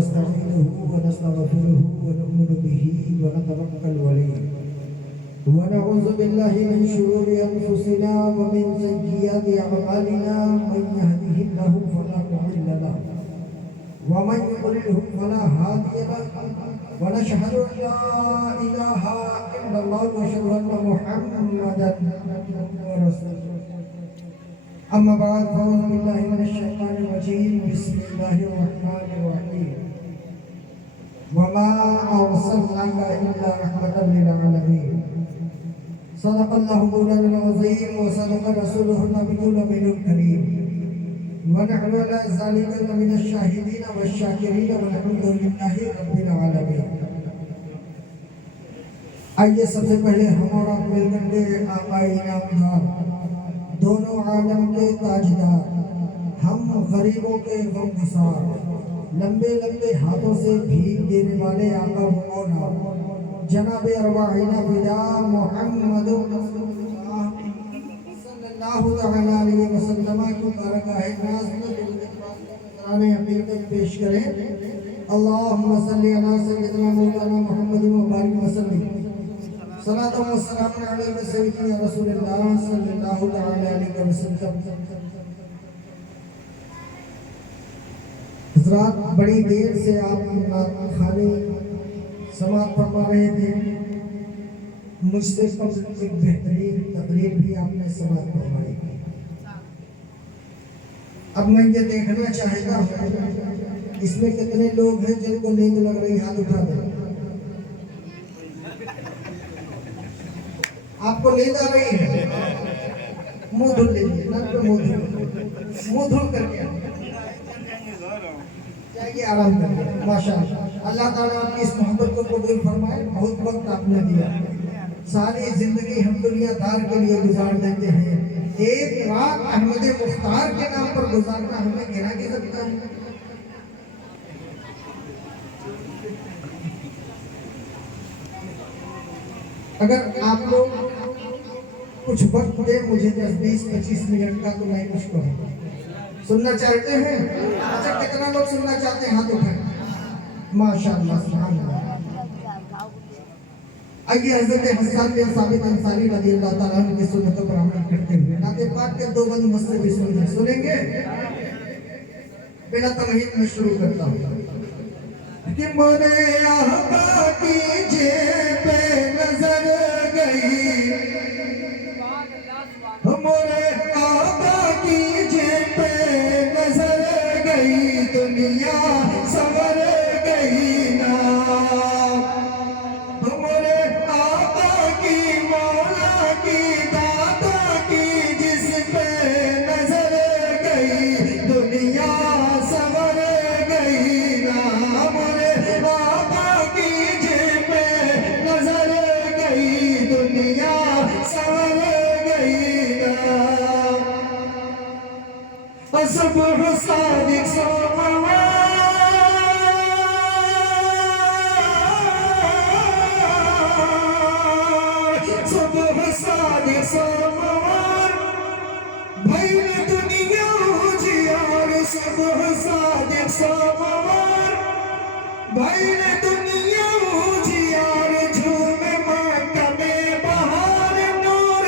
ونستعينه ونستغفره ونؤمن به ونتوكل عليه ونعوذ بالله من شرور أنفسنا ومن سيئات أعمالنا من يهده الله فلا مضل له ومن يضلله فلا هادي له ونشهد أن لا إله إلا الله ونشهد أن محمدا عبده ورسوله أما بعد فأعوذ بالله من الشيطان الرجيم بسم الله الرحمن الرحيم وما أرسلناك إلا رحمة للعالمين صدق الله مولانا العظيم وصدق رسوله النبي الأمين الكريم ونحن على ذلك من الشاهدين والشاكرين والحمد لله رب العالمين. آئیے سب سے پہلے ہم اور آپ مل کر کے آقا انعامدار دونوں عالم کے تاجدار ہم غریبوں کے غمگسار لمبے لمبے ہاتھوں سے بھیگ دینے والے آقا و مولا جناب ارواحنا فدا محمد صلی اللہ علیہ وسلم کی بارگاہ ناز میں قرآن حقیقت پیش کریں. اللہم صلی علی سیدنا مولانا محمد مبارک وسلم صلاۃ و سلام علیہ سیدنا رسول اللہ صلی اللہ علیہ وسلم. حضرات بڑی دیر سے آپ نعت خوانی سماعت فرما رہے تھے. مجھ سے ایک بہترین تقریر بھی آپ نے سماعت فرمائی. اب میں یہ دیکھنا چاہتا ہوں اس میں کتنے لوگ ہیں جن کو نیند لگ رہی. ہاتھ اٹھا دیں. آپ کو نیند آ رہی ہے؟ منہ دھل لیجیے. منہ دھل کر کے جائیے آرام کریے. ماشاء اللہ اللہ تعالیٰ آپ کی اس محبت کو قبول فرمائے. بہت وقت آپ نے دیا. ساری زندگی ہم دنیا دار کے لیے گزار دیتے ہیں. ایک رات احمد مختار کے نام پر گزارنا ہمیں گنا کی سکتا ہے؟ اگر آپ لوگ کچھ وقت دیں مجھے 10-20-25 منٹ کا تو میں کچھ کہوں. سننا چاہتے ہیں؟ اچھا کتنا لوگ سننا چاہتے ہیں؟ ہاتھ اٹھائیں. ماشاءاللہ سبحان اللہ. آئیے حضرت حسان بن ثابت انصاری رضی اللہ تعالیٰ عنہ کی سنتوں پر عمل کرتے ہوئے نعت پاک کے دو بند مسئلے بھی سنیں گے. بلا تمہید میں شروع کرتا ہوں کہ مرے آقا کی جیب پہ نظر گئی, مرے آقا کی جیب پہ نظر گئی, دنیا سنور گئی نا. مرے آقا کی مولا کی دادا کی جس پہ نظر گئی, دنیا سنور گئی نا. مرے آقا کی جیب پہ نظر گئی, دنیا سنور گئی نا. صبح صادق صبح صادق سوموار بھائی دنیا جیار. صبح صادق سوموار بھائی دنیا جیار. جھوم مکہ میں بہار نور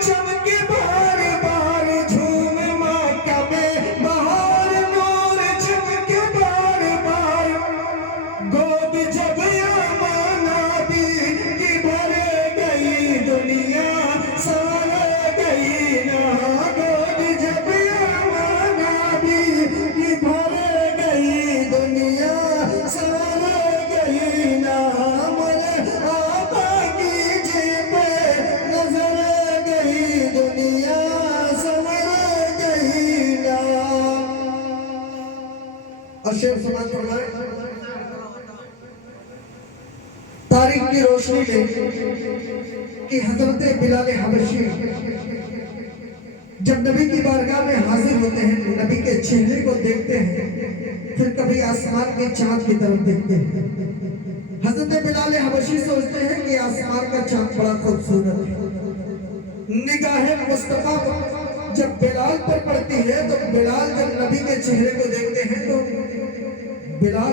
چمکے بار بار. جھوم مکہ میں بہار نور چمکے بار بار. گود جب یمانا بھی کی بھر گئی, دنیا سار گئی نا. گود جب یمانا بھی کی بھر گئی, دنیا سار گئی نا. مرے آقا کی جیب پہ نظر گئی, دنیا سنور گئی نا. اور شیخ سماعت فرمائے تاریخ کی روشنی میں کہ حضرت بلال حبشی جب نبی کی بارگاہ میں حاضر ہوتے ہیں, نبی کے چہرے کو دیکھتے ہیں, پھر کبھی آسمان کے چاند کی طرف دیکھتے ہیں. حضرت بلال حبشی سوچتے ہیں کہ آسمان کا چاند بڑا خوبصورت ہے. نگاہ مصطفیٰ جب بلال پر پڑتی ہے تو بلال جب نبی کے چہرے کو دیکھتے ہیں تو بلال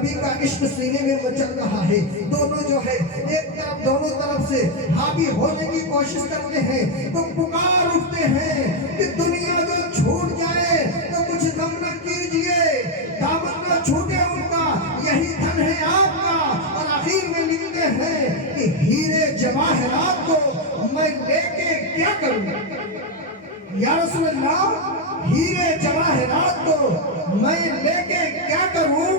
نبی کا عشق سینے میں مچل رہا ہے. دونوں جو ہے ایک طرف دونوں طرف سے حاوی ہونے کی کوشش کرتے ہیں تو پکار اٹھتے ہیں کہ دنیا جو چھوٹ جائے تو کچھ غم نہ کیجئے, دامن نہ چھوٹے ان کا, یہی دھن ہے آپ کا. اور آخر میں لکھتے ہیں کہ ہیرے جواہرات کو میں لے کے کیا کروں, یا رسول اللہ ہیرے جواہرات کو میں لے کے کیا کروں,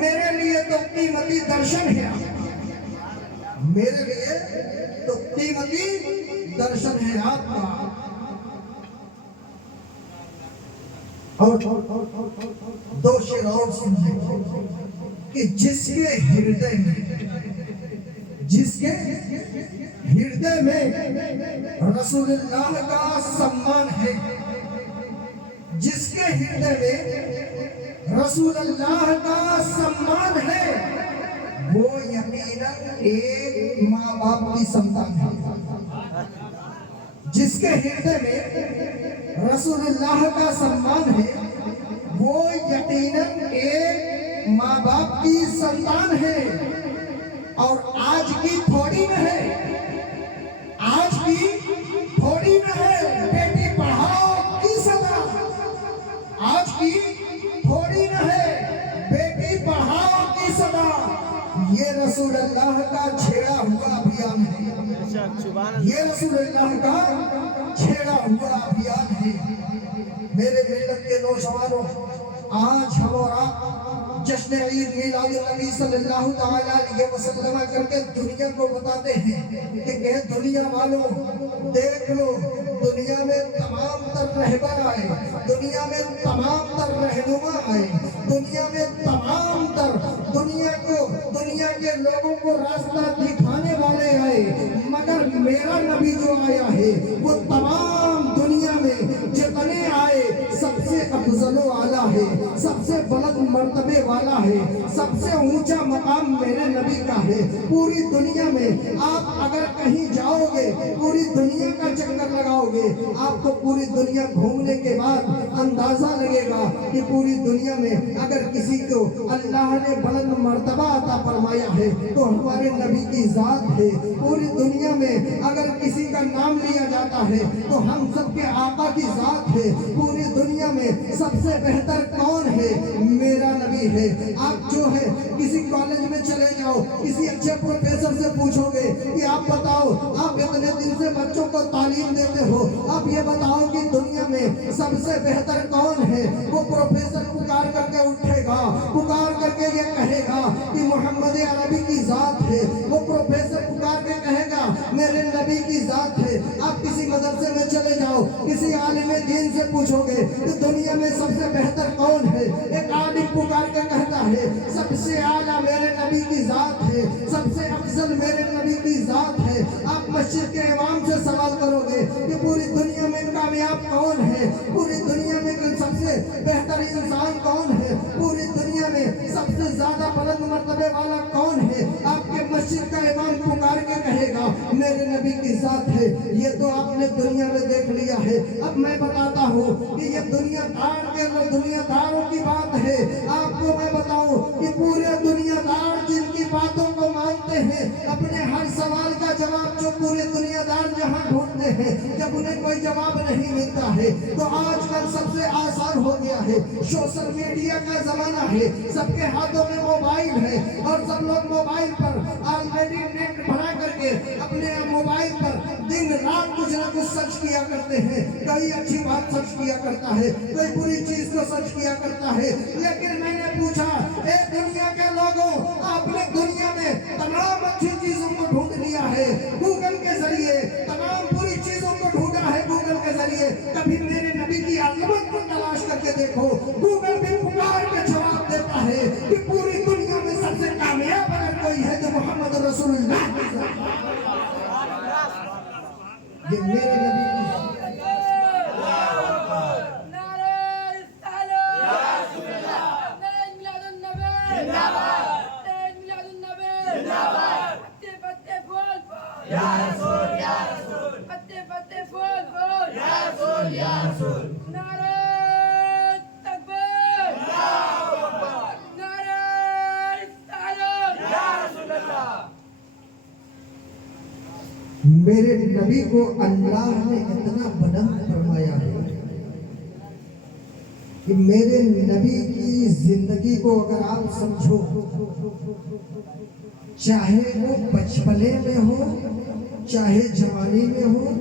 میرے لیے تو قیمتی درشن ہے, میرے لیے تو قیمتی درشن ہے آپ کا. اور دو شعر اور سنیے کہ جس کے ہردے میں رسول اللہ کا سمان ہے, جس کے ہردے میں رسول اللہ کا سمان ہے, وہ یقیناً ایک ماں باپ کی سنتان ہے. جس کے ہردے میں رسول اللہ کا سمان ہے, وہ یقیناً ایک ماں باپ کی سنتان ہے. اور آج کی تھوڑی نہ ہے, آج کی تھوڑی نہ ہے بیٹی پڑھاؤ کی صدا, آج کی تھوڑی نہ ہے بیٹی پڑھاؤ کی صدا. یہ رسول اللہ کا چھیڑا ہوا ابھیان ہے, یہ رسول اللہ کا چھیڑا ہوا ابھیان ہے. میرے ملت کے نوجوانوں, آج ہم اور آپ جشن عید میلاد النبی صلی اللہ تعالیٰ علیہ وسلم کر کے دنیا کو بتاتے ہیں کہ دنیا والوں دیکھ لو, دنیا میں تمام تر رہبر آئے, دنیا میں تمام تر رہنما آئے, دنیا میں تمام تر دنیا کے لوگوں کو راستہ دکھانے والے آئے, مگر میرا نبی جو آیا ہے وہ تمام دنیا میں جتنے آئے سب سے افضل و اعلیٰ ہے, سب سے بلند مرتبے والا ہے, سب سے اونچا مقام میرے نبی کا ہے. پوری دنیا میں آپ اگر کہیں جاؤ گے, پوری دنیا کا چکر لگاؤ گے, آپ کو پوری دنیا گھومنے کے بعد اندازہ لگے گا کہ پوری دنیا میں اگر کسی کو اللہ نے بلند مرتبہ عطا فرمایا ہے تو ہمارے نبی کی ذات ہے. پوری دنیا میں اگر کسی کا نام لیا جاتا ہے تو ہم سب کے آقا کی ذات ہے. پوری دنیا میں سب سے بہتر کون ہے, میرا نبی ہے. آپ جو ہے کسی کالج میں چلے جاؤ, کسی اچھے پروفیسر سے پوچھو گے کہ آپ بتاؤ, آپ اتنے دن سے بچوں کو تعلیم دیتے ہو, آپ یہ بتاؤ کہ دنیا میں سب سے بہتر کون ہے, وہ پروفیسر پکار کر کے اٹھے گا, پکار کر کے یہ کہے گا کہ محمد عربی کی ذات ہے. وہ پروفیسر پکار کے کہے گا میرے نبی کی ذات ہے. آپ کسی مدرسے میں چلے جاؤ, کسی عالم دین سے پوچھو گے کہ دنیا میں سب سے بہتر کون ہے, ایک عالم پکار کے کہتا ہے سب سے اعلیٰ میرے نبی کی ذات ہے, سب سے افضل میرے نبی کی ذات ہے. آپ مسجد کے امام سے سوال کرو گے کہ پوری دنیا میں کامیاب کون ہے, پوری دنیا میں سب سے بہتر انسان کون ہے, پوری دنیا میں سب سے زیادہ بلند مرتبے والا کون ہے, آپ کے مسجد کا امام پکار کے کہے گا میرے نبی کی ذات ہے. یہ تو آپ نے دنیا میں دیکھ لیا ہے. اب میں بتاتا ہوں کہ یہ دنیا داروں کی بات ہے. آپ کو میں بتاؤں کہ پورے دنیا دار جن کی باتوں کو مانتے ہیں, اپنے ہر سوال کا جواب جو پورے دنیا دار جہاں ڈھونڈتے ہیں, جب انہیں کوئی جواب نہیں ملتا ہے تو آج کل سب سے آسان ہو گیا ہے, سوشل میڈیا کا زمانہ ہے, سب کے ہاتھوں میں موبائل ہے اور سب لوگ موبائل پر آلریڈی نیٹ بھرا کر کے اپنے موبائل پر دن رات کچھ نہ کچھ سرچ کیا کرتے ہیں. کوئی اچھی بات سرچ کیا کرتا ہے, کوئی بری چیز کو سرچ کیا کرتا ہے. لیکن میں نے پوچھا اے دنیا کے لوگوں, آپ نے دنیا میں تمام اچھی چیزوں کو ڈھونڈ لیا ہے گوگل کے ذریعے, تمام بری چیزوں کو ڈھونڈا ہے گوگل کے ذریعے, کبھی میرے نبی کی عظمت کو تلاش کر کے دیکھو. گوگل بھی پکار کے جواب دیتا ہے کہ پوری دنیا میں سب سے کامیاب اگر کوئی ہے تو محمد رسول اللہ. یہ میرے نبی کی میرے نبی کو اللہ نے اتنا بلند فرمایا ہے کہ میرے نبی کی زندگی کو اگر آپ سمجھو، چاہے وہ بچپنے میں ہو چاہے جوانی میں ہو،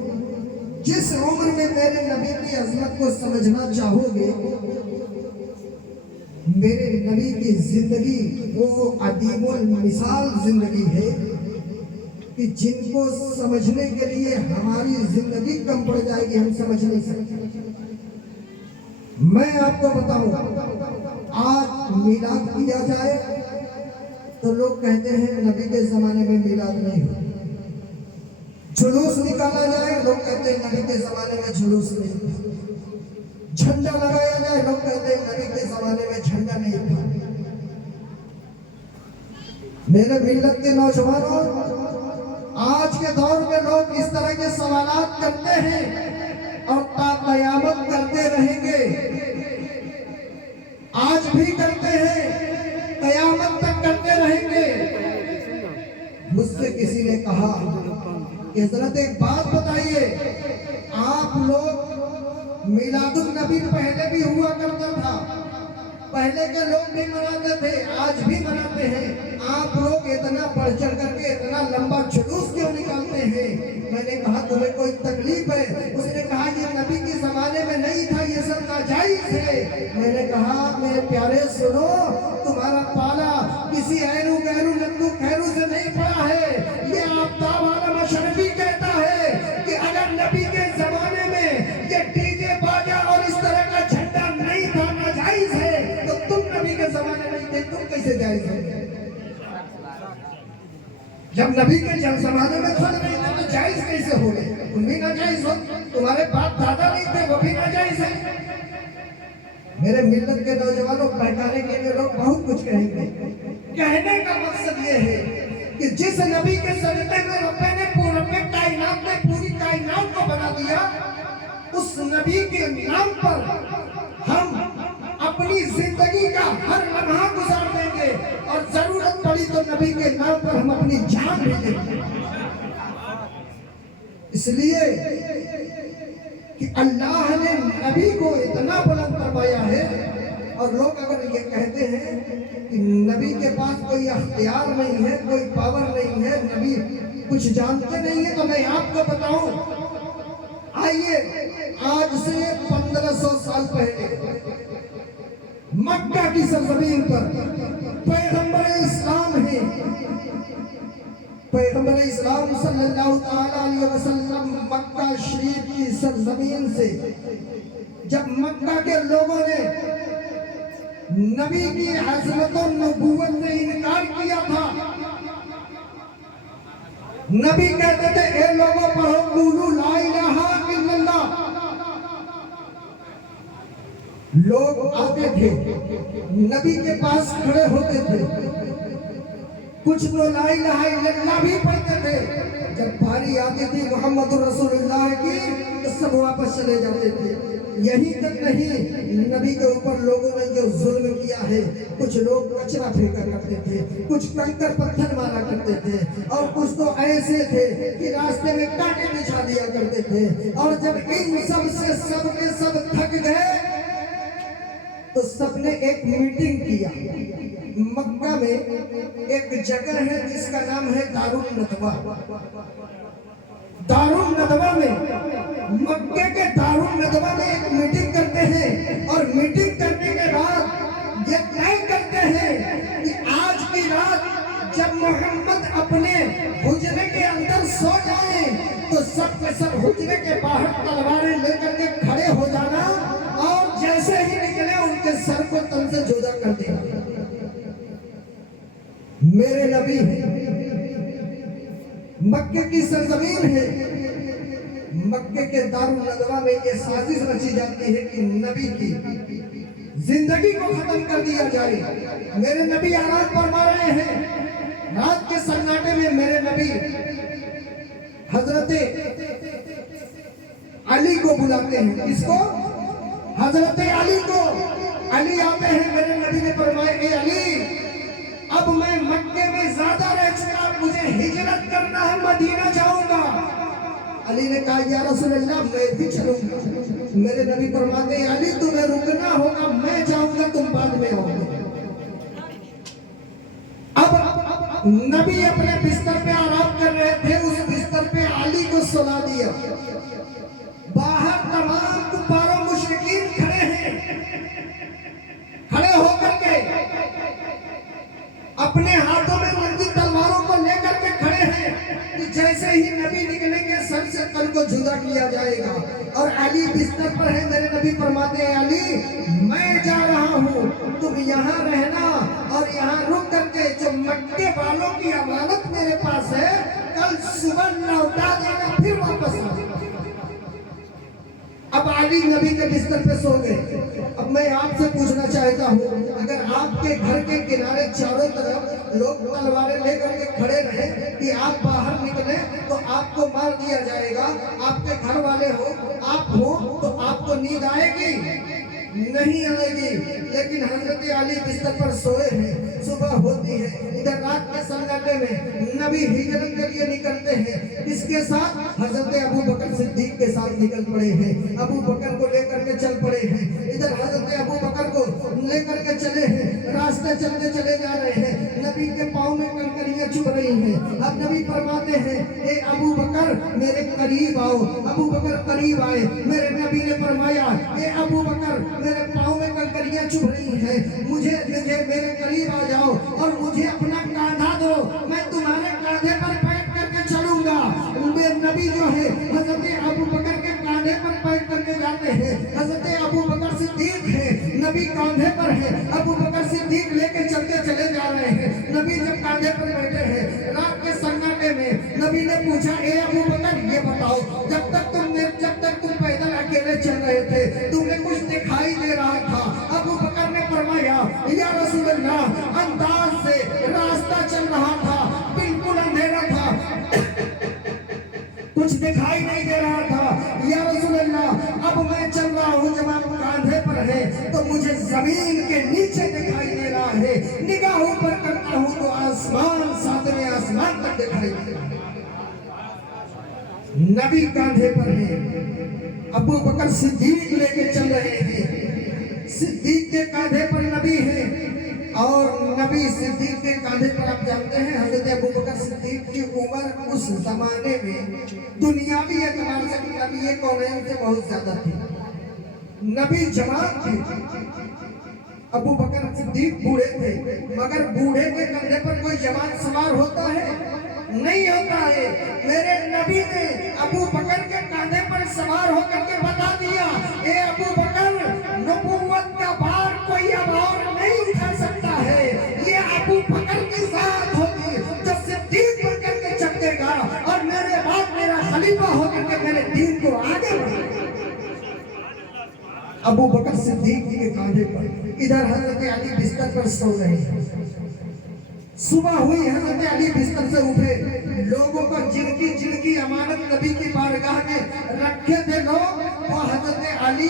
جس عمر میں میرے نبی کی عظمت کو سمجھنا چاہو گے، میرے نبی کی زندگی وہ عدیم المثال زندگی ہے کہ جن کو سمجھنے کے لیے ہماری زندگی کم پڑ جائے گی، ہم سمجھ نہیں سکتے۔ میں آپ کو بتاؤں، آج میلاد کیا جائے تو لوگ کہتے ہیں نبی کے زمانے میں میلاد نہیں ہو۔ جلوس نکالا جائے، لوگ کہتے ہیں نبی کے زمانے میں جلوس نہیں تھا۔ جھنڈا لگایا جائے، لوگ کہتے ہیں نبی کے زمانے میں جھنڈا نہیں تھا۔ میرے ملت کے نوجوانوں، آج کے دور میں لوگ اس طرح کے سوالات کرتے ہیں اور تا قیامت کرتے رہیں گے۔ آج بھی کرتے ہیں، قیامت تک کرتے رہیں گے۔ مجھ سے کسی نے کہا کہ حضرت ایک بات بتائیے، آپ لوگ میلاد النبی پہلے بھی ہوا کرتا تھا، پہلے کے لوگ بھی مناتے تھے، آج بھی مناتے ہیں، آپ لوگ اتنا بڑھ چڑھ کر کے اتنا لمبا جلوس کیوں نکالتے ہیں؟ میں نے کہا تمہیں کوئی تکلیف ہے؟ اس نے کہا یہ نبی کے زمانے میں نہیں تھا، یہ سب ناجائز ہے۔ میں نے کہا میرے پیارے سنو، تمہارا پالا کسی اینو غیرو نندو خیرو سے نہیں پڑا ہے۔ یہ آفتاب عالم اشرفی کہتا ہے کہ اگر نبی کے زمانے میں یہ ڈی جے باجا اور اس طرح کا جھنڈا نہیں تھا، ناجائز ہے، تو تم نبی کے زمانے میں تھے، تم کیسے جائز ہو؟ جب نبی کے زمانے میں خود نہیں تھا تو جائز کیسے ہو گئے؟ تم بھی ناجائز ہو، تمہارے باپ دادا نہیں تھے وہ بھی ناجائز ہے۔ میرے ملت کے نوجوانوں، بہکانے کے لیے لوگ بہت کچھ کہیں گے۔ کہنے کا مقصد یہ ہے کہ جس نبی کے صدقے میں رب کائنات نے پوری کائنات کو بنا دیا، اس نبی کے نام پر ہم اپنی زندگی کا ہر لمحہ گزار دیں گے، اور ضرورت پڑی تو نبی کے نام پر ہم اپنی جان بھی دیں گے۔ اس لیے کہ اللہ نے نبی کو اتنا بلند فرمایا ہے، اور لوگ اگر یہ کہتے ہیں کہ نبی کے پاس کوئی اختیار نہیں ہے، کوئی پاور نہیں ہے، نبی کچھ جانتے نہیں ہیں، تو میں آپ کو بتاؤں، آئیے آج سے 1500 سال پہلے مکہ کی سرزمین پر پیغمبر اسلام ہے، پیغمبر اسلام صلی اللہ تعالیٰ علیہ وسلم مکہ شریف کی سرزمین سے جب مکہ کے لوگوں نے نبی کی عظمت و نبوت سے انکار کیا تھا، نبی کہتے تھے اے لوگوں پڑھو قولوا لا الہ الا اللہ۔ لوگ آتے تھے، نبی کے پاس کھڑے ہوتے تھے، کچھ تو لا الہ الا اللہ بھی پڑھتے تھے، جب باری آتی تھی محمد رسول اللہ کی تو سب واپس چلے جاتے تھے۔ یہی تک نہیں، نبی کے اوپر لوگوں نے جو ظلم کیا ہے، کچھ لوگ کچرا پھینکا کرتے تھے، کچھ کنکر پتھر مارا کرتے تھے، اور کچھ تو ایسے تھے کہ راستے میں کانٹے بچھا دیا کرتے تھے۔ اور جب ان سب سے سب کے سب تھک گئے تو سب نے ایک میٹنگ کیا۔ مکہ میں ایک جگہ ہے جس کا نام ہے دارالندوہ۔ دارالندوہ میں، مکہ کے دارالندوہ میں ایک میٹنگ کرتے ہیں، اور میٹنگ کرنے کے بعد یہ طے کرتے ہیں کہ آج کی رات جب محمد اپنے حجرے کے اندر سو جائیں تو سب کے سب حجرے کے باہر تلواریں لے کر کے کھڑے ہو جانا، اور جیسے ہی نکلے ان کے سر کو تن سے جدا کر دینا۔ میرے نبی مکہ کی سرزمین ہے، مکہ کے دارالندوہ میں یہ سازش رچی جاتی ہے کہ نبی کی زندگی کو ختم کر دیا جائے۔ میرے نبی آرام فرما رہے ہیں، رات کے سناٹے میں میرے نبی حضرت علی کو بلاتے ہیں۔ کس کو؟ حضرت علی کو۔ علی آتے ہیں، میرے نبی نے فرمایا اے علی، اب میں مکے میں زیادہ رہ چکا، مجھے ہجرت کرنا ہے، مدینہ جاؤں گا۔ علی نے کہا یا رسول اللہ میں بھی چلوں گا. میرے نبی فرماتے ہیں علی تمہیں رکنا ہوگا, میں جاؤں گا تم بعد میں آؤ گے. اب نبی اپنے بستر پہ آرام کر رہے تھے, اس بستر پہ علی کو سلا دیا. باہر تمام کفار و مشرکین کھڑے ہیں, کھڑے ہو کر کے اپنے ہاتھوں میں ننگی تلواروں کو لے کر کے کھڑے ہیں کہ جیسے ہی نبی نکلیں گے سر سے تن کو جدا کیا جائے گا. اور علی بستر پر ہے. میرے نبی فرماتے ہیں علی میں جا رہا ہوں, تم یہاں رہنا اور یہاں رک کر کے جو مکے والوں کی امانت میرے پاس ہے کل صبح لوٹا دینا, پھر واپس آ جانا. اب علی نبی کے بستر پہ سو گئے. اب میں آپ سے پوچھنا چاہتا ہوں, اگر آپ کے گھر کے کنارے چاروں طرف لوگ تلواریں لے کر کے کھڑے رہے کہ آپ باہر نکلیں تو آپ کو مار دیا جائے گا, آپ کے گھر والے ہو, آپ ہو, تو آپ کو نیند آئے گی؟ نہیں آئے گی. لیکن حضرت علی بستر پر سوئے ہیں, صبح ہوتی ہے. ادھر رات کے سناٹے میں نبی ہجرت کے لیے نکلتے ہیں. اس کے ساتھ حضرت ابو بکر صدیق کے ساتھ نکل پڑے ہیں. ابو بکر کو لے کر کے چل پڑے ہیں. ادھر حضرت ابو بکر کو لے کر کے چلے ہیں, راستے چلتے چلے جا رہے ہیں. نبی کے پاؤں میں کنکریاں چبھ رہی ہیں. اب نبی فرماتے ہیں اے ابو بکر میرے قریب آؤ. ابو بکر قریب آئے. میرے نبی نے فرمایا اے ابو بکر میرے پاؤں میں کنکریاں چبھ رہی ہیں, مجھے میرے قریب آ جاؤ اور مجھے اپنا کاندھا دو, میں تمہارے کاندھے پر بیٹھ کر کے چلوں گا. میرے نبی جو ہے حضرت ابو بکر کے کاندھے پر بیٹھ کر کے جاتے ہیں. حضرت ابو بکر صدیق ہے, نبی کاندھے پر ہے. ابو بکر صدیق لے کے چلتے چلے جا رہے ہیں. نبی جب کاندھے پر بیٹھے ہیں رات کے سناٹے میں نبی نے پوچھا اے ابو بکر یہ بتاؤ جب تک تم پیدل اکیلے چل رہے تھے تمہیں کچھ دکھائی دے رہا تھا؟ ابو بکر نے فرمایا یا رسول اللہ انداز سے راستہ چل رہا تھا, بالکل اندھیرا تھا, کچھ دکھائی نہیں دے رہا تھا. یا رسول اللہ اب میں چل رہا ہوں, جب آپ کاندھے پر ہیں تو مجھے زمین کے نیچے دکھائی دے رہا ہے, نگاہ اوپر کرتا ہوں تو آسمان, ساتویں آسمان تک دکھائی دے رہا ہے. نبی کاندھے پر ہیں, ابو بکر صدیق لے کے چل رہے ہیں. صدیق کے کاندھے پر نبی ہیں اور نبی صدیق کے کاندھے پر آپ جانتے ہیں حضرت ابو بکر صدیق کی عمر اس زمانے میں دنیاوی اعتبار سے نبی کونین سے بہت زیادہ تھی. نبی جوان تھے, ابو بکر صدیق بوڑھے تھے, مگر بوڑھے کے کندھے پر کوئی جوان سوار ہوتا ہے؟ نہیں ہوتا ہے. میرے نبی نے ابو بکر کے کاندھے پر سوار ہو کر کے بتا دیا اے ابو بکر نبوت کا بار کوئی اب اور نہیں اٹھا سکتا ہے, یہ ابو بکر کی ذات ہوگی جو صدیق بن کر کے چکے گا اور میرے بعد میرا خلیفہ ہو کر کے میرے دین کو آگے بڑھے گا. ابو بکر صدیق کے کاندھے پر. ادھر حضرت علی بستر پر سو رہے ہیں. صبح ہوئی, حضرت علی بستر سے اٹھے. لوگوں کو جن کی امانت نبی کی بارگاہ میں رکھے تھے لوگ, وہ حضرت علی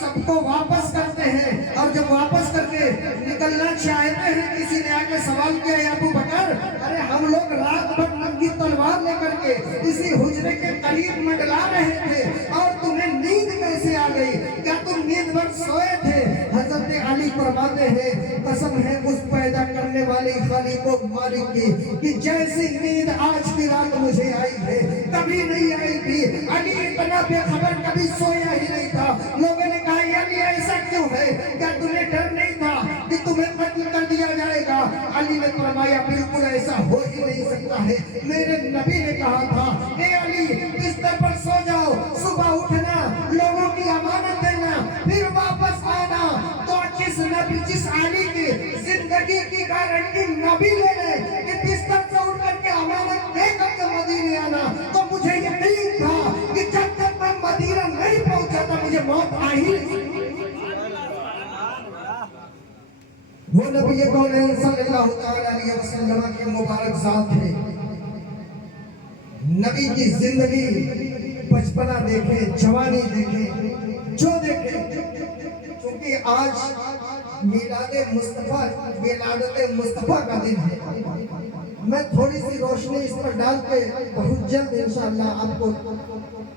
سب کو واپس کرتے ہیں. اور جب واپس کر کے نکلنا چاہتے ہیں, کسی نے آ کے سوال کیا اے ابو بکر ارے ہم لوگ رات بھر ننگی تلوار لے کر کے اسی حجرے کے قریب منڈلا رہے تھے اور تمہیں نیند کیسے آ گئی, کیا تم نیند بھر سوئے تھے؟ حضرت علی فرماتے ہیں قسم ہے اس پیدا کرنے والے خالق و مالک کی کہ جیسی نیند آج کی رات مجھے آئی ہے کبھی نہیں آئی تھی. علی اتنا بے خبر کبھی سویا ہی نہیں تھا. لوگوں نے کہا علی ایسا کیوں ہے, کیا تمہیں ڈر نہیں تھا کہ تمہیں قتل کر دیا جائے گا؟ علی نے فرمایا بالکل ایسا ہو ہی نہیں سکتا ہے. میرے نبی نے کہا تھا اے علی بستر پر سو جاؤ, صبح اٹھنا, لوگوں کی امانت دینا, پھر واپس آنا. تو جس علی کی زندگی کی گارنٹی نبی لے لے کہ بستر سے اٹھ کر کے امانت دے کر کے مدینے آنا, تو مجھے یقین تھا کہ جب تک میں مدینہ نہیں پہنچا تھا مجھے موت آ ہی نہیں. وہ نبی کونین صلی اللہ تعالی علیہ وسلم کی مبارک ذات ہے. نبی کی زندگی بچپنا دیکھیں, جوانی دیکھیں, جو دیکھیں, کیونکہ آج ولادت مصطفیٰ کا دن ہے. میں تھوڑی سی روشنی اس پر ڈال کے بہت جلد انشاءاللہ آپ کو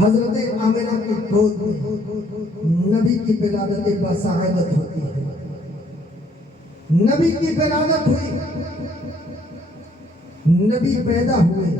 حضرت آمنہ کی گود میں نبی کی ولادت بسعادت ہوتی ہے. نبی کی ولادت ہوئی، نبی پیدا ہوئے.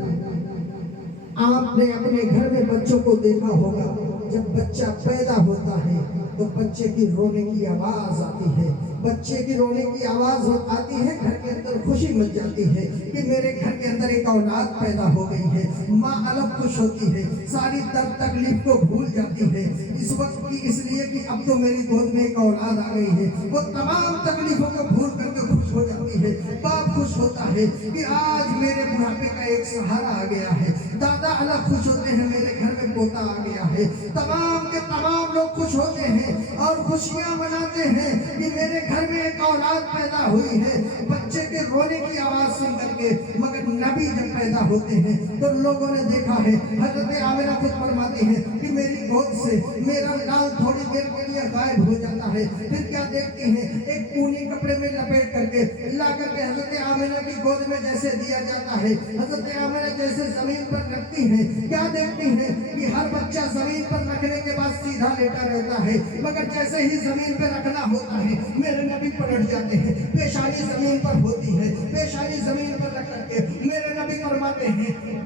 آپ نے اپنے گھر میں بچوں کو دیکھا ہوگا، جب بچہ پیدا ہوتا ہے تو بچے کی رونے کی آواز آتی ہے. بچے کی رونے کی آواز آتی ہے، گھر کے اندر خوشی مچ جاتی ہے کہ میرے گھر کے اندر ایک اولاد پیدا ہو گئی ہے. ماں الگ خوش ہوتی ہے، ساری درد تکلیف کو بھول جاتی ہے اس وقت کی، اس لیے کہ اب تو میری گود میں ایک اولاد آ گئی ہے. وہ تمام تکلیفوں کو بھول کر کے خوش ہو جاتی ہے. باپ خوش ہوتا ہے کہ آج میرے بڑھاپے کا ایک سہارا آ گیا ہے. دادا الگ خوش ہوتے ہیں، میرے گھر میں پوتا آ گیا ہے. تمام کے تمام لوگ خوش ہوتے ہیں اور خوشیاں مناتے ہیں کہ میرے گھر میں ایک اولاد پیدا ہوئی ہے. بچے کے رونے کی آواز سن کر کے. مگر نبی جب پیدا ہوتے ہیں تو لوگوں نے دیکھا ہے، حضرت آمنہ خود فرماتی ہیں کہ میری گود سے میرا لال تھوڑی دیر کے لیے غائب ہو جاتا ہے. پھر کیا دیکھتی ہیں، ایک اونی کپڑے میں لپیٹ کر کے لا کر کے حضرت آمنہ کی گود میں جیسے دیا جاتا ہے. حضرت آمنہ جیسے زمین پر رکھتی ہیں، کیا دیکھتی ہیں کہ ہر بچہ زمین پر رکھنے کے بعد سیدھا لیٹا رہتا ہے. مگر جیسے ہی زمین پہ رکھنا ہوتا ہے میرے نبی پلٹ جاتے ہیں. پیشانی زمین پر ہوتی ہے، پیشانی زمین پر رکھ کر کے میرے نبی فرماتے ہیں،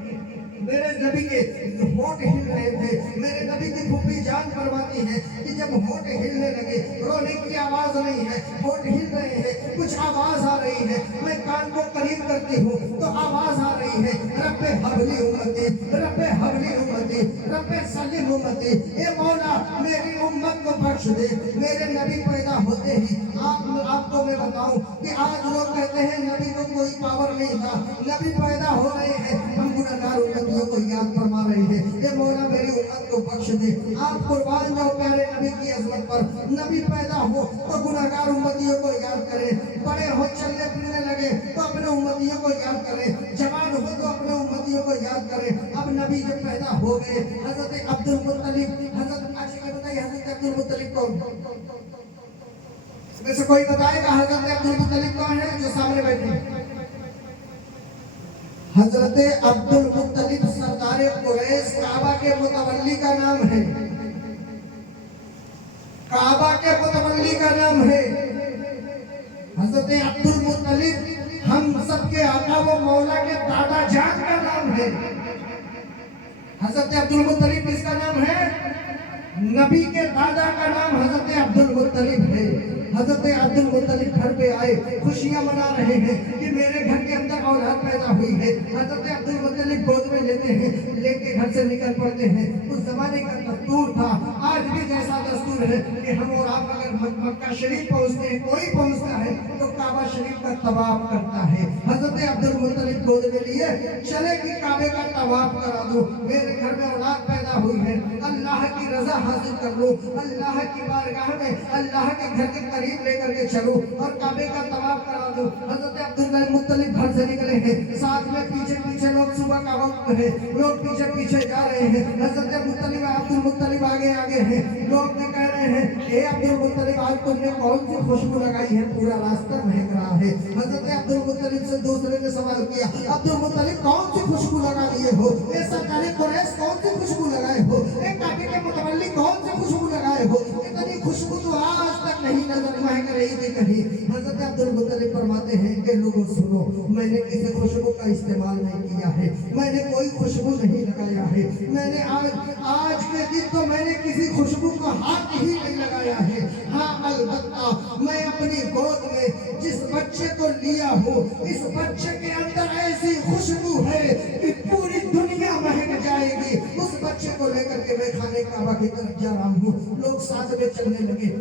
میرے نبی کے ہونٹ ہل رہے تھے. میرے نبی کی پھوپھی جان فرماتی ہیں کہ جب ہونٹ ہلنے لگے، رونے کی آواز نہیں ہے، ہونٹ ہل رہے ہیں، کچھ آواز آ رہی ہے. میں کان کو قریب کرتی ہوں تو آواز آ رہی ہے، رب حبلی امتی، رب حبلی امتی، رب سلم امتی. اے مولا میری امت کو بخش دے. میرے نبی پیدا ہوتے ہی آپ کو میں بتاؤں کہ آج لوگ کہتے ہیں نبی کو کوئی پاور نہیں تھا. نبی پیدا ہو رہے ہیں، ہم گناہگار امتیوں کو یاد فرما رہے ہیں. اے مولا میری امت کو بخش دے. آپ قربان جاؤ پیارے نبی کی عظمت پر. نبی پیدا ہو تو گناہگار امتیوں کو یاد کریں. بڑے ہو چلنے پھرنے لگے تو اپنے امتیوں کو یاد کریں. جوان ہو تو اپنے امتیوں کو یاد کریں. اب نبی جب پیدا ہو گئے، حضرت عبد المطلب، حضرت عاشق بتائیے حضرت عبد المطلب کون؟ اس میں سے کوئی بتائے گا حضرت عبد المطلب کون ہے جو سامنے بیٹھے؟ حضرت عبد المطلب سردار قریش، کعبہ کے متولی کا نام ہے. کعبہ کے متولی کا نام ہے حضرت عبد المطلب. ہم سب کے آقا و مولا کے دادا جان کا نام ہے. حضرت عبد المطلب اس کا نام ہے. نبی کے دادا کا نام حضرت عبد المطلب ہے. حضرت عبد المطلب گھر پہ آئے، خوشیاں منا رہے ہیں کہ میرے گھر کے اندر اولاد پیدا ہوئی ہے. حضرت عبد المطلب گود میں لیتے ہیں، لے کے گھر سے نکل پڑتے ہیں. اس زمانے کا دستور تھا، آج بھی جیسا دستور ہے کہ ہم اور آپ اگر مکہ شریف پہنچتے ہیں، کوئی پہنچتا ہے تو کعبہ شریف کا طواف کرتا ہے. حضرت عبد المطلب گود میں لیے چلے کہ کعبے کا طواف کرا دو. میرے گھر میں اولاد پیدا ہوئی ہے، اللہ کی رضا حاصل کر لو، اللہ کی بارگاہ میں اللہ کے گھر کے قریب لے کر کے چلو اور کعبے کا طواف کرا دو. حضرت عبد المطلب گھر سے نکلے ہیں، ساتھ میں پیچھے پیچھے لوگ، صبح کا وقت ہے، لوگ پیچھے پیچھے جا رہے ہیں. حضرت عبد المطلب آگے آگے ہیں. لوگ نے کہہ رہے ہیں اے عبد المطلب آج تم نے کون سی خوشبو لگائی ہے، پورا راستہ مہک رہا ہے. حضرت عبد المطلب سے دوسرے نے سوال کیا، عبد المطلب کون سی خوشبو لگا لیے ہو؟ اے سردار قریش کون سی خوشبو لگائے ہو؟ اے کعبے کے متولی کون سی خوشبو لگائے ہو؟ اتنی خوشبو تو آج تک نہیں نظر مہک رہی تھی کہیں. حضرت عبد المطلب فرماتے ہیں کہ لوگوں سنو، میں نے کسی خوشبو کا استعمال نہیں کیا ہے، میں نے کوئی خوشبو نہیں لگایا ہے. میں نے آج کے دن تو میں نے کسی خوشبو کا ہاتھ ہی نہیں لگایا ہے. ہاں البتہ میں اپنی گود میں جس بچے کو لیا ہوں، اس بچے کے اندر ایسی خوشبو ہے کہ پوری دنیا مہک جائے گی. اس بچے کو لے کر کے میں خانے کعبہ کی طرف جا رہا ہوں. لوگ ساتھ میں چلنے لگے،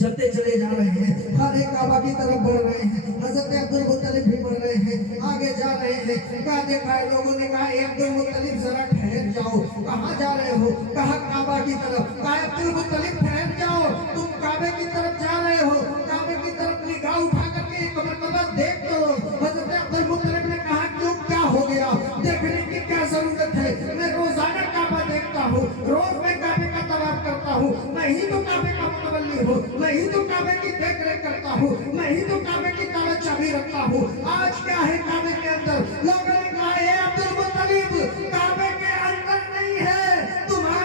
چلتے چلے جا رہے ہیں، خانے کعبہ کی طرف بڑھ رہے ہیں. حضرت عبد المطلب بھی بڑھ رہے ہیں، آگے جا رہے ہیں. کیا دیکھا ہے لوگوں نے کہا اے عبد المطلب ذرا ٹھہر جاؤ. کہاں جا رہے ہو؟ کہا کعبہ کی طرف. کہا عبد المطلب ٹھہر جاؤ، تم کعبے کی طرف جا رہے ہو، کعبے کی طرف نگاہ اٹھا کر کے ایک مرتبہ دیکھ لو. حضرت عبد المطلب نے کہا کیوں، کیا ہو گیا؟ دیکھنے کی کیا ضرورت ہے؟ میں روزانہ کعبہ دیکھتا ہوں، روز میں کعبے کا طواف کرتا ہوں، میں ہی تو کعبے کا متولی ہوں، میں ہی تو کعبے کی دیکھ ریکھ کرتا ہوں، میں ہی تو کعبے کی تالا چابی رکھتا ہوں. آج کیا ہے کعبے کے اندر؟ لوگوں نے کہا اے عبد المطلب کعبے کے اندر نہیں ہے، تمہارے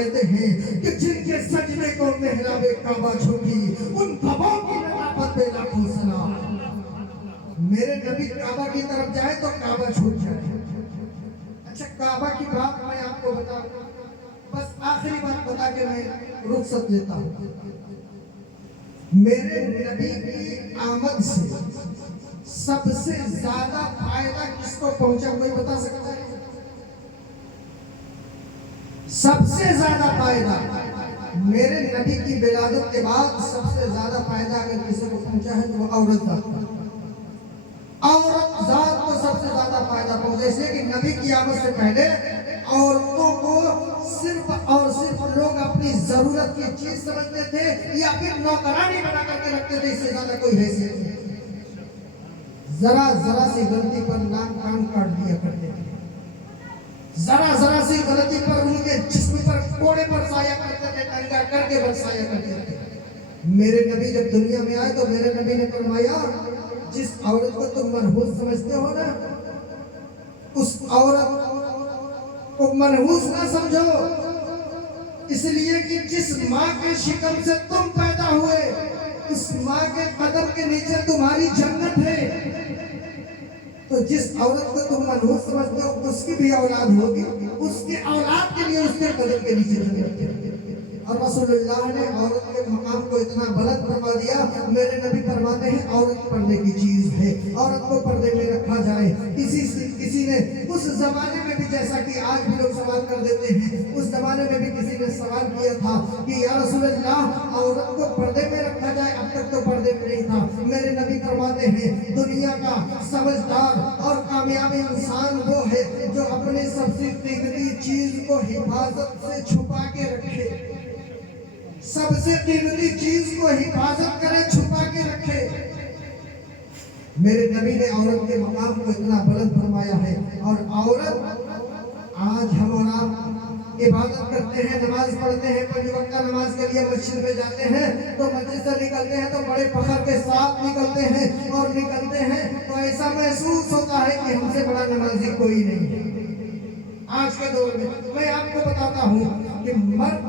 کہتے ہیں کہ جن کے سجدے کو محراب کعبہ جھکی ان بابوں کی لطافت پہ لاکھوں سلام۔ میرے نبی کعبہ کی طرف جائے تو کعبہ چھوٹ جائے۔ اچھا کعبہ کی بات میں آپ کو بتا دوں، بس آخری بات بتا کے میں رخصت لیتا ہوں۔ میرے نبی کی آمد سے سب سے زیادہ فائدہ کس کو پہنچا کوئی بتا سکتا ہے؟ سب سے زیادہ فائدہ میرے نبی کی ولادت کے بعد سب سے زیادہ فائدہ اگر کسی کو پہنچا ہے تو وہ عورت ذات کو سب سے زیادہ فائدہ پہنچا، اس لیے کہ نبی کی آمد سے پہلے عورتوں کو صرف اور صرف لوگ اپنی ضرورت کی چیز سمجھتے تھے یا پھر نوکرانی بنا کر کے رکھتے تھے، اس سے زیادہ کوئی حیثیت نہیں۔ ذرا سی غلطی پر ناک کان کاٹ دیا کرتے تھے، ذرا سی غلطی پر ان کے جسم پر کوڑے برسایا کرتے تھے، ننگا کر کے برسایا کرتے تھے۔ میرے نبی جب دنیا میں آئے تو میرے نبی نے فرمایا جس عورت کو تم منحوس سمجھتے ہو نا، اس عورت کو منحوس نہ سمجھو، اس لیے کہ جس ماں کے شکم سے تم پیدا ہوئے اس ماں کے قدم کے نیچے تمہاری جنت ہے۔ تو جس عورت کو تم منحوس سمجھتے ہو اس کی بھی اولاد ہوگی، اس کے اولاد کے لیے اس کے قدم کے نیچے جنت ہے۔ اور رسول اللہ نے عورت کے مقام کو اتنا بلند فرما دیا، میرے نبی فرماتے ہیں عورت پردے کی چیز ہے، عورت کو پردے میں رکھا جائے۔ کسی نے اس زمانے میں بھی، جیسا کہ آج بھی لوگ سوال کر دیتے ہیں، اس زمانے میں بھی کسی نے سوال کیا تھا کہ یا رسول اللہ عورت کو پردے میں رکھا جائے، اب تک تو پردے میں نہیں تھا۔ میرے نبی فرماتے ہیں دنیا کا سمجھدار اور کامیاب انسان وہ ہے جو اپنی سب سے قیمتی چیز کو حفاظت سے چھپا کے رکھے، سب سے قیمتی چیز کو حفاظت کرے، چھپا کے رکھے۔ میرے نبی نے عورت کے مقام کو اتنا بلند فرمایا ہے، اور عورت آج ہم اور آپ عبادت کرتے ہیں، نماز پڑھتے ہیں، 5 وقت نماز کے لیے مسجد میں جاتے ہیں تو مسجد سے نکلتے ہیں تو بڑے فخر کے ساتھ نکلتے ہیں، اور نکلتے ہیں تو ایسا محسوس ہوتا ہے کہ ہم سے بڑا نمازی کوئی نہیں ہے۔ آج کے دور میں آپ کو بتاتا ہوں کہ مرد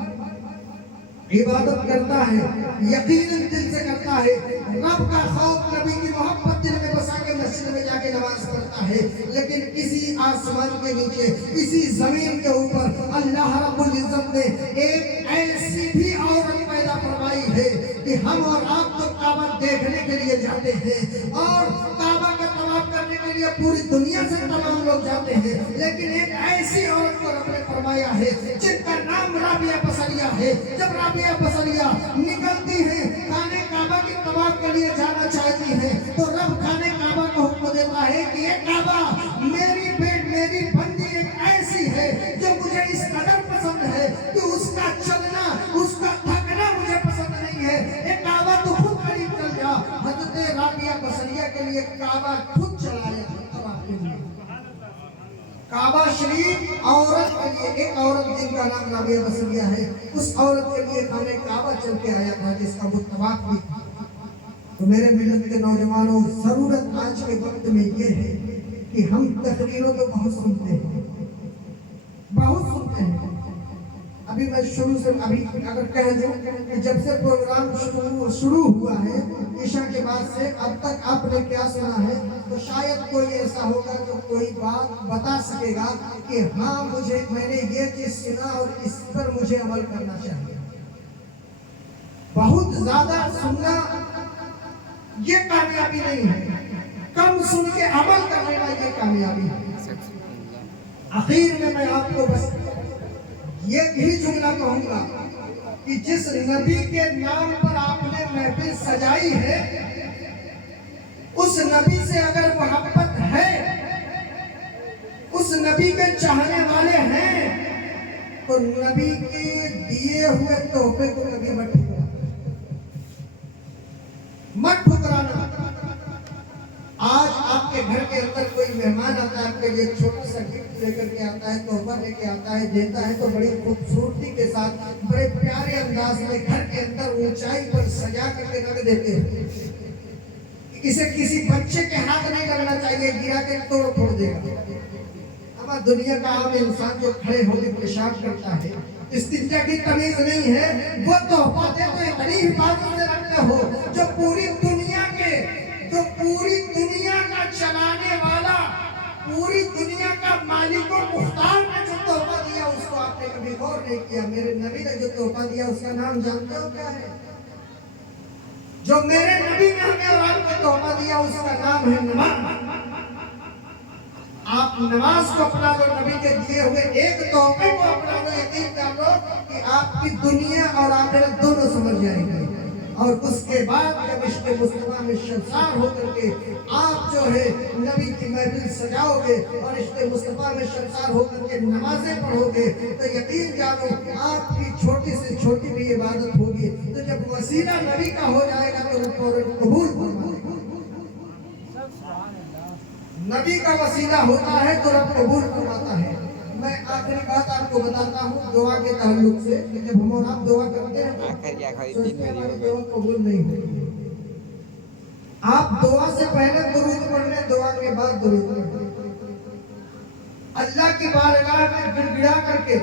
عبادت کرتا ہے، یقیناً دل سے کرتا ہے، رب کا خوف، نبی کی محبت دل میں بسا کے مسجد میں جا کے نماز پڑھتا ہے، لیکن کسی آسمان کے نیچے، اسی زمین کے اوپر اللہ رب العزت نے ایک ایسی بھی عورت پیدا فرمائی ہے کہ ہم اور آپ تو کعبہ دیکھنے کے لیے جاتے ہیں اور کعبہ کا طواف کرنے کے لیے پوری دنیا سے تمام لوگ جاتے ہیں، لیکن ایک ایسی عورت کو رب نے فرمایا ہے جن کا نام رابعہ بصریہ ہے۔ جب رابعہ بصریہ نکلتی ہیں، خانے کعبہ کے طواف کے لیے جانا چاہتی ہیں، تو رب خانے کعبہ کو حکم دیتا ہے کہ یہ کعبہ میری بندی ایک ایسی ہے جو مجھے اس قدر پسند ہے کہ اس کا چلنا، اس کا تھکنا مجھے پسند نہیں ہے، یہ کعبہ تو خود قریب چل جا۔ حضرت رابعہ بصریہ کے لیے کعبہ خود چلایا طواف کے لیے۔ کعبہ شریف عورت کے لیے، ایک عورت جن کا نام رابعہ بصریہ ہے، اس عورت کے لیے خانے کعبہ چل کے آیا تھا جس کا وہ طواف بھی تھا۔ تو میرے ملت کے نوجوانوں، ضرورت آج کے وقت میں یہ ہے کہ ہم تقریروں کو بہت سنتے ہیں، ابھی میں شروع سے اگر کہہ دوں کہ جب سے پروگرام شروع ہوا ہے عشاء کے بعد سے اب تک آپ نے کیا سنا ہے، تو شاید کوئی ایسا ہوگا جو کوئی بات بتا سکے گا کہ ہاں میں نے یہ چیز سنا اور اس پر مجھے عمل کرنا چاہیے۔ بہت زیادہ سننا یہ کامیابی نہیں ہے، کم سن کے عمل کرنے والی یہ کامیابی ہے۔ آخر میں آپ کو بس یہی جملہ کہوں گا کہ جس نبی کے نام پر آپ نے محفل سجائی ہے، اس نبی سے اگر محبت ہے، اس نبی کے چاہنے والے ہیں، تو نبی کے دیے ہوئے تحفے کو کبھی مت ٹھکرانا۔ آج آپ کے گھر کے اندر کوئی مہمان آتا ہے، آپ کے لیے چھوٹا سا گفٹ لے کر کے آتا ہے، تحفہ لے کے آتا ہے، دیتا ہے، تو بڑی خوبصورتی کے ساتھ بڑے پیارے انداز میں گھر کے اندر اونچائی پر سجا کر کے رکھ دیتے ہیں۔ اسے کسی بچے کے ہاتھ نہیں لگنا چاہیے، گرا کے توڑ پھوڑ دے گا۔ ہمارا دنیا کا عام انسان جو کھڑے ہو کے پیشاب کرتا ہے، استنجا کی تمیز نہیں ہے، وہ تحفہ دے تو اتنی حفاظت سے رکھتے ہو جو پوری دنیا کا چلانے والا، پوری دنیا کا مالک و مختار نے جو تحفہ دیا اس کو آپ نے کبھی غور نہیں کیا۔ میرے نبی نے جو تحفہ دیا اس کا نام جانتے ہو کیا ہے؟ جو میرے نبی نے ہمیں اور آپ کو تحفہ دیا اس کا نام ہے نماز۔ آپ نماز کو اپنا لو، نبی کے دیے ہوئے ایک تحفے کو اپنا لو، یقین کر لو کہ آپ کی دنیا اور آخرت دونوں سمجھ جائیں گے۔ اور اس کے بعد جب عشق مصطفیٰ میں شرمسار ہو کر کے آپ جو ہے نبی کی محفل سجاؤ گے اور عشق مصطفیٰ میں شرمسار ہو کر کے نمازیں پڑھو گے تو یقین جانو آپ کی چھوٹی سے چھوٹی بھی عبادت ہوگی۔ تو جب وسیلہ نبی کا ہو جائے گا تو فوراً قبول فرمائے۔ نبی کا وسیلہ ہوتا ہے تو رب قبول فرماتا ہے۔ میں آخری بات آپ کو بتاتا ہوں دعا کے تعلق سے، جب ہم اور آپ دعا کرتے ہیں سوچتے ہیں ہماری دعا قبول نہیں ہوتی۔ آپ دعا سے پہلے درود پڑھ لیں، دعا کے بعد درود پڑھ لیں۔ اللہ کی بارگاہ میں گڑ گڑا کر کے،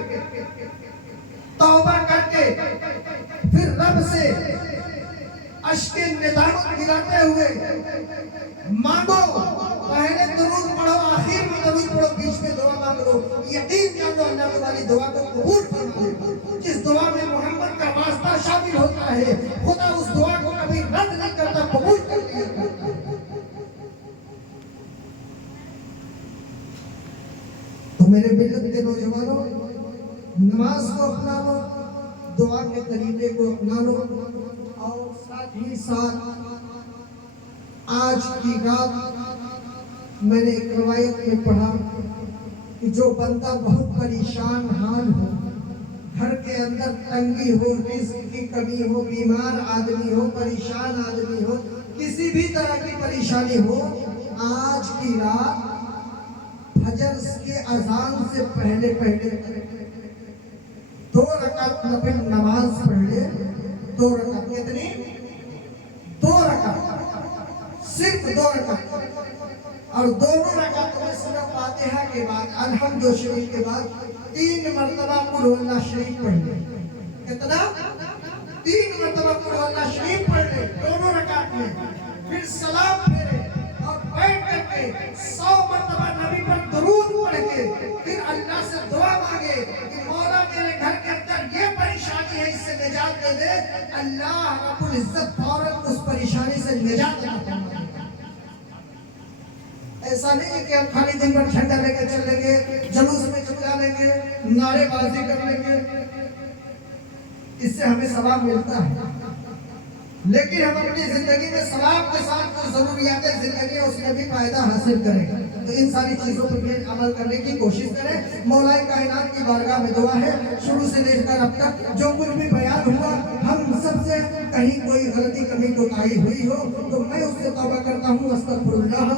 توبہ کر کے، پھر رب سے اشک ندامت گراتے ہوئے مانگو۔ پہلے درود پڑھو، آخر میں درود پڑھو، بیچ میں دعا مانگ لو۔ یقین جانو اللہ تمہاری دعا کو قبول فرمائے۔ جس دعا میں محمد کا واسطہ شامل ہوتا ہے خدا اس دعا کو کبھی رد نہیں کرتا، قبول کر لیا کرتا ہے۔ تو میرے ملت کے نوجوانوں، نماز کو اپنا لو، دعا کے طریقے کو اپنا لو، اور ساتھ ہی ساتھ آج کی رات میں نے ایک روایت میں پڑھا کہ جو بندہ بہت پریشان حال ہو، گھر کے اندر تنگی ہو، رزق کی کمی ہو، بیمار آدمی ہو، پریشان آدمی ہو، کسی بھی طرح کی پریشانی ہو، آج کی رات فجر کے اذان سے پہلے 2 رکعت نفل نماز پڑھ لے۔ 2 رکعت کتنی؟ 2 رکعت، صرف 2 رکعت، اور دونوں رکعتوں میں سورہ فاتحہ کے بعد الحمد شریف کے بعد 3 مرتبہ قل هو اللہ شریف پڑھ لے۔ کتنا؟ 3 مرتبہ قل هو اللہ شریف پڑھ لے دونوں رکعت میں، پھر سلام پھیرے اور بیٹھ کر کے 100 مرتبہ نبی پر درود پڑھ کے پھر اللہ سے دعا مانگے کہ مولا میرے گھر کے اندر یہ پریشانی ہے، اس سے نجات دے دے۔ اللہ رب العزت فوراً اس پریشانی سے نجات عطا فرمائے۔ ایسا نہیں ہے کہ ہم خالی دن پر جھنڈا لے کے چلیں گے، جلوس میں چلا لیں گے، نعرے بازی کر لیں گے، اس سے ہمیں ثواب ملتا ہے، لیکن ہم اپنی زندگی میں ثواب کے ساتھ جو ضروریات زندگی ہے اس میں بھی فائدہ حاصل کریں۔ تو ان ساری چیزوں پر بھی عمل کرنے کی کوشش کریں۔ مولا کائنات کی بارگاہ میں دعا ہے شروع سے لے کر اب تک جو کچھ بھی بیان ہوا، ہم سب سے کہیں کوئی غلطی کمی کوتاہی ہوئی ہو تو میں اس سے توبہ کرتا ہوں، استغفر اللہ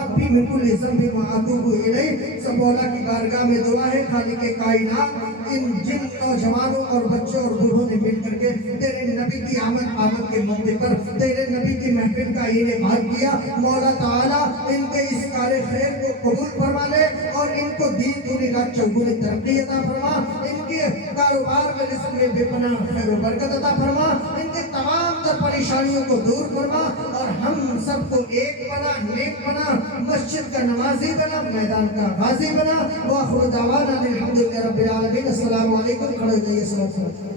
ربی من کل ذنب واتوب الیہ۔ سب مولا کی بارگاہ میں دعا ہے خالق کائنات ان جن نوجوانوں اور بچوں اور بوڑھوں نے مل کر کے تیرے نبی کی آمد کے موقع پر تیرے نبی کی محفل کا انعقاد کیا، مولا تعالیٰ ان کے اس کار خیر کو قبول فرما لے اور ان کو دین دنیا رات چوگنی ترقی عطا فرما، ان کے کاروبار میں رزق میں بے پناہ خیر و برکت عطا فرما، ان کے تمام تر پریشانیوں کو دور فرما اور ہم سب کو ایک بنا، نیک بنا، مسجد کا نمازی بنا، میدان کا غازی بنا۔ وآخر دعوانا الحمدللہ رب العالمین۔ السلام علیکم۔ کھڑے ہو جائیے۔